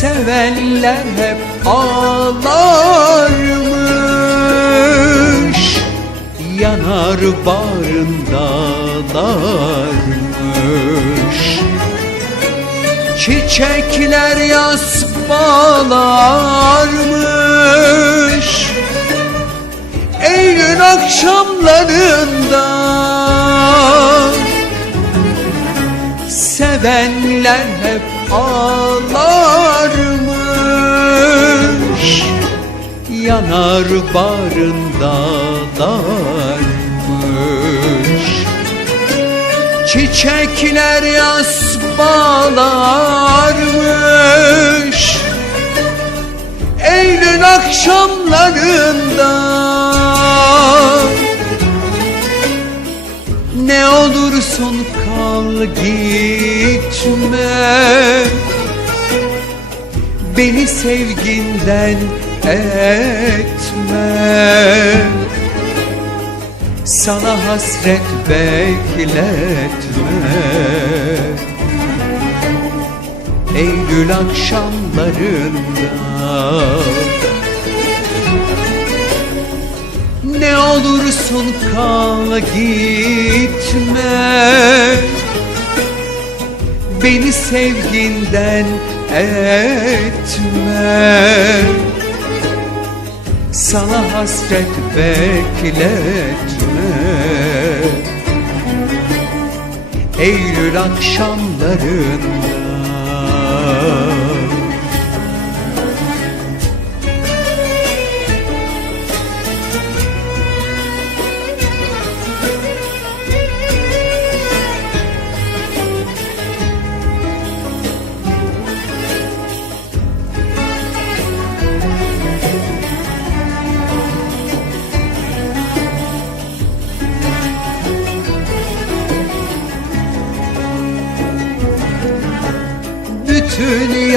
Sevenler hep ağlarmış. Yanar bağrında dağlarmış Çiçekler yas bağlarmış. Eylül akşamlarında Sevenler hep ağlarmış. Yanar bağrında darmış. Çiçekler yas bağlarmış. Eylül akşamlarında Ne olursun kal gitme Beni sevginden etme. Sana hasret bekletme. Eylül akşamlarında. Ne olursun kal gitme Beni sevginden etme. Sana hasret bekletme. Eylül akşamlarında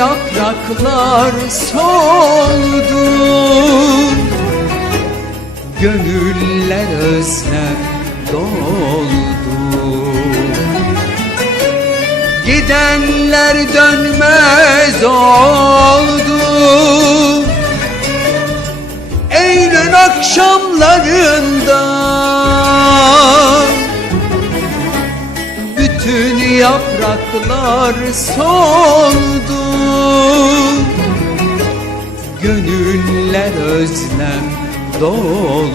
yapraklar soldu. Gönüller özlem doldu. Gidenler dönmez oldu. Eylül akşamlarında yapraklar soldu. Gönüller özlem doldu.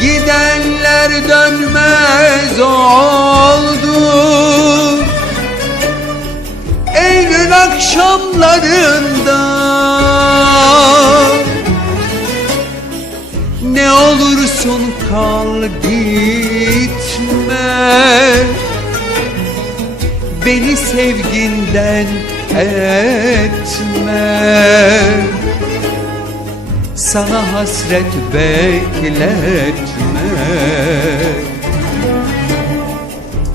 Gidenler dönmez oldu. Eylül akşamlarında ne olursun kal gitme Beni sevginden etme. Sana hasret bekletme.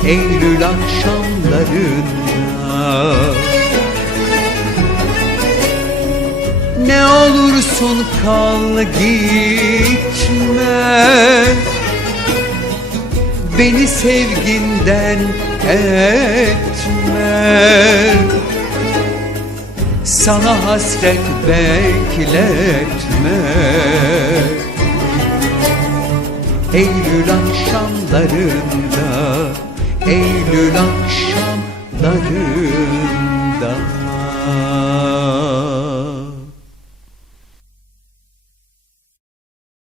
Eylül akşamlarında ne olursun kal gitme Beni sevginden etme. Sana hasret bekletme. Eylül akşamlarında Eylül akşamlarında